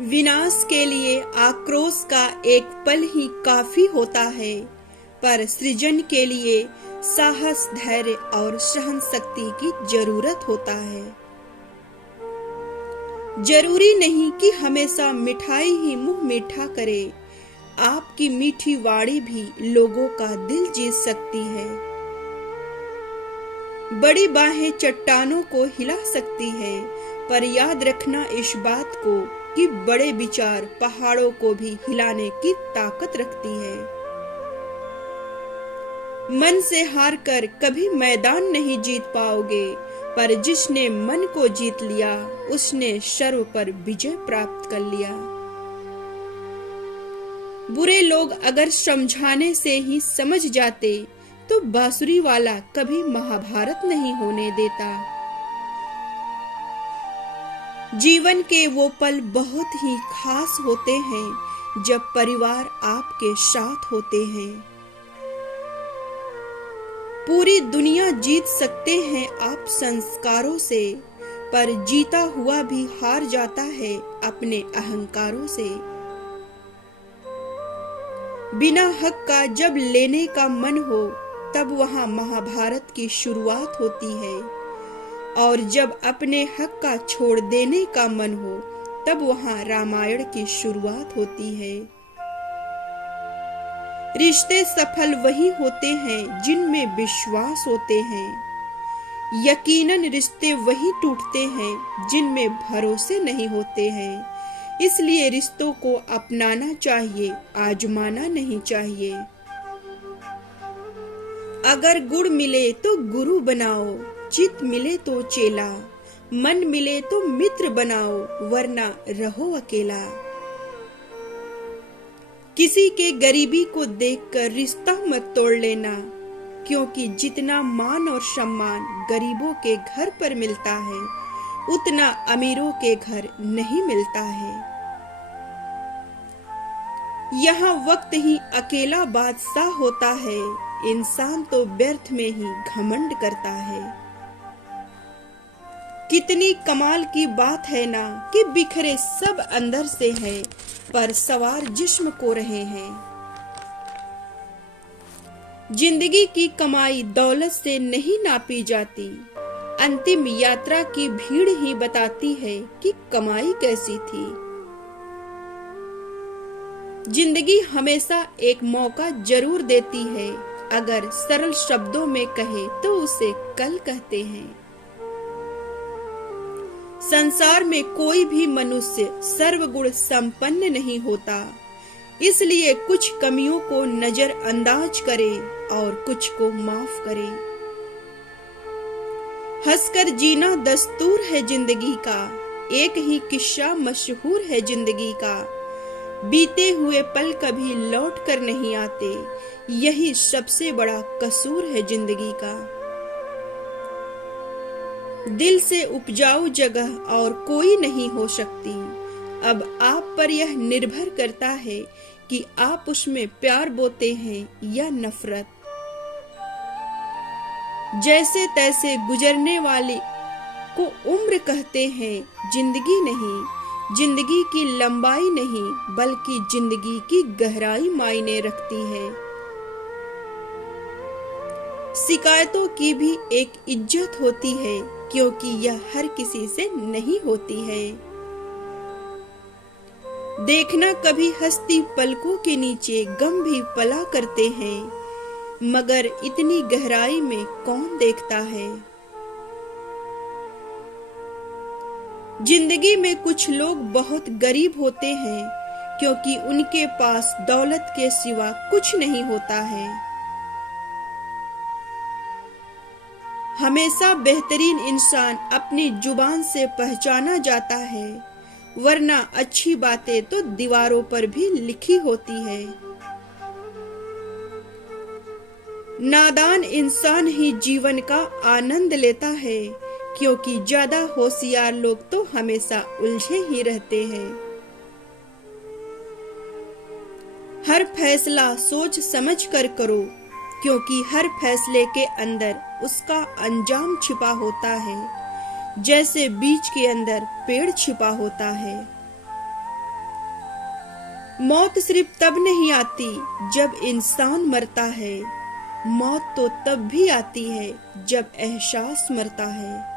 विनाश के लिए आक्रोश का एक पल ही काफी होता है, पर सृजन के लिए साहस, धैर्य और सहन शक्ति की जरूरत होता है। जरूरी नहीं कि हमेशा मिठाई ही मुंह मीठा करे, आपकी मीठी वाणी भी लोगों का दिल जीत सकती है। बड़ी बाहें चट्टानों को हिला सकती है, पर याद रखना इस बात को कि बड़े विचार पहाड़ों को भी हिलाने की ताकत रखती है। मन से हारकर कभी मैदान नहीं जीत पाओगे, पर जिसने मन को जीत लिया उसने सर्व पर विजय प्राप्त कर लिया। बुरे लोग अगर समझाने से ही समझ जाते तो बांसुरी वाला कभी महाभारत नहीं होने देता। जीवन के वो पल बहुत ही खास होते हैं जब परिवार आपके साथ होते हैं। पूरी दुनिया जीत सकते हैं आप संस्कारों से, पर जीता हुआ भी हार जाता है अपने अहंकारों से। बिना हक का जब लेने का मन हो तब वहां महाभारत की शुरुआत होती है, और जब अपने हक का छोड़ देने का मन हो तब वहां रामायण की शुरुआत होती है। रिश्ते सफल वही होते हैं जिनमें विश्वास होते हैं। यकीनन रिश्ते वही टूटते हैं जिनमें भरोसे नहीं होते हैं। इसलिए रिश्तों को अपनाना चाहिए, आजमाना नहीं चाहिए। अगर गुड़ मिले तो गुरु बनाओ, चित मिले तो चेला, मन मिले तो मित्र बनाओ, वरना रहो अकेला। किसी के गरीबी को देखकर रिश्ता मत तोड़ लेना, क्योंकि जितना मान और सम्मान गरीबों के घर पर मिलता है उतना अमीरों के घर नहीं मिलता है। यहाँ वक्त ही अकेला बादशाह होता है, इंसान तो व्यर्थ में ही घमंड करता है। कितनी कमाल की बात है ना कि बिखरे सब अंदर से है, पर सवार जिस्म को रहे हैं। जिंदगी की कमाई दौलत से नहीं नापी जाती, अंतिम यात्रा की भीड़ ही बताती है कि कमाई कैसी थी। जिंदगी हमेशा एक मौका जरूर देती है, अगर सरल शब्दों में कहे तो उसे कल कहते हैं। संसार में कोई भी मनुष्य सर्वगुण संपन्न नहीं होता, इसलिए कुछ कमियों को नजरअंदाज करे और कुछ को माफ करे। हंसकर जीना दस्तूर है जिंदगी का, एक ही किस्सा मशहूर है जिंदगी का। बीते हुए पल कभी लौट कर नहीं आते, यही सबसे बड़ा कसूर है जिंदगी का। दिल से उपजाऊ जगह और कोई नहीं हो सकती, अब आप पर यह निर्भर करता है कि आप उसमें प्यार बोते हैं या नफरत। जैसे तैसे गुजरने वाली को उम्र कहते हैं, जिंदगी नहीं। जिंदगी की लंबाई नहीं बल्कि जिंदगी की गहराई मायने रखती है। शिकायतों की भी एक इज्जत होती है, क्योंकि यह हर किसी से नहीं होती है। देखना कभी हंसती पलकों के नीचे गम भी पला करते हैं, मगर इतनी गहराई में कौन देखता है। जिंदगी में कुछ लोग बहुत गरीब होते हैं, क्योंकि उनके पास दौलत के सिवा कुछ नहीं होता है। हमेशा बेहतरीन इंसान अपनी जुबान से पहचाना जाता है, वरना अच्छी बातें तो दीवारों पर भी लिखी होती है। नादान इंसान ही जीवन का आनंद लेता है, क्योंकि ज्यादा होशियार लोग तो हमेशा उलझे ही रहते हैं। हर फैसला सोच समझ कर करो, क्योंकि हर फैसले के अंदर उसका अंजाम छिपा होता है, जैसे बीज के अंदर पेड़ छिपा होता है। मौत सिर्फ तब नहीं आती जब इंसान मरता है, मौत तो तब भी आती है जब एहसास मरता है।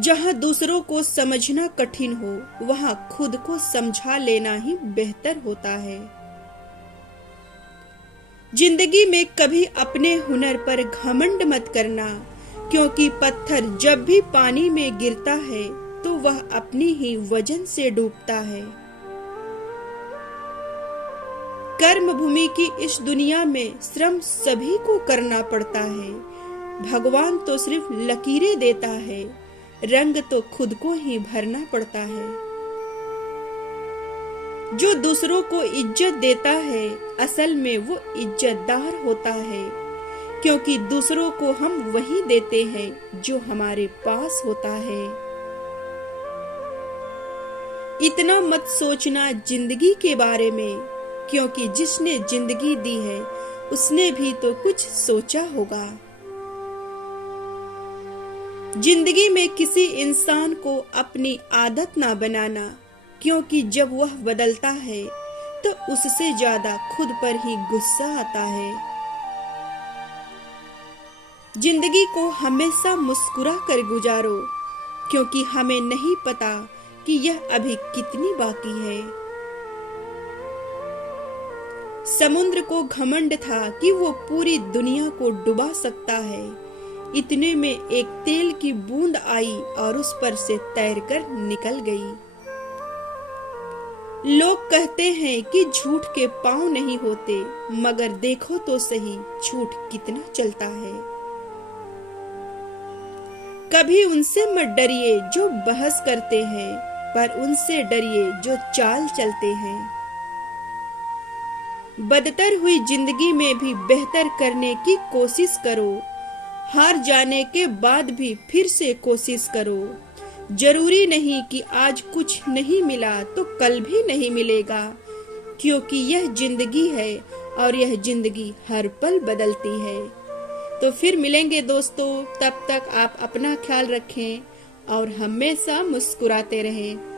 जहां दूसरों को समझना कठिन हो, वहां खुद को समझा लेना ही बेहतर होता है। जिंदगी में कभी अपने हुनर पर घमंड मत करना, क्योंकि पत्थर जब भी पानी में गिरता है तो वह अपनी ही वजन से डूबता है। कर्म भूमि की इस दुनिया में श्रम सभी को करना पड़ता है। भगवान तो सिर्फ लकीरें देता है, रंग तो खुद को ही भरना पड़ता है। जो दूसरों को इज्जत देता है, असल में वो इज्जतदार होता है, क्योंकि दूसरों को हम वही देते हैं जो हमारे पास होता है। इतना मत सोचना जिंदगी के बारे में, क्योंकि जिसने जिंदगी दी है उसने भी तो कुछ सोचा होगा। जिंदगी में किसी इंसान को अपनी आदत ना बनाना, क्योंकि जब वह बदलता है तो उससे ज्यादा खुद पर ही गुस्सा आता है। जिंदगी को हमेशा मुस्कुरा कर गुजारो, क्योंकि हमें नहीं पता कि यह अभी कितनी बाकी है। समुद्र को घमंड था कि वो पूरी दुनिया को डुबा सकता है। इतने में एक तेल की बूंद आई और उस पर से तैरकर निकल गई। लोग कहते हैं कि झूठ के पांव नहीं होते, मगर देखो तो सही झूठ कितना चलता है। कभी उनसे मत डरिए जो बहस करते हैं, पर उनसे डरिए जो चाल चलते हैं। बदतर हुई जिंदगी में भी बेहतर करने की कोशिश करो। हार जाने के बाद भी फिर से कोशिश करो। जरूरी नहीं कि आज कुछ नहीं मिला तो कल भी नहीं मिलेगा, क्योंकि यह जिंदगी है और यह जिंदगी हर पल बदलती है। तो फिर मिलेंगे दोस्तों, तब तक आप अपना ख्याल रखें और हमेशा मुस्कुराते रहें।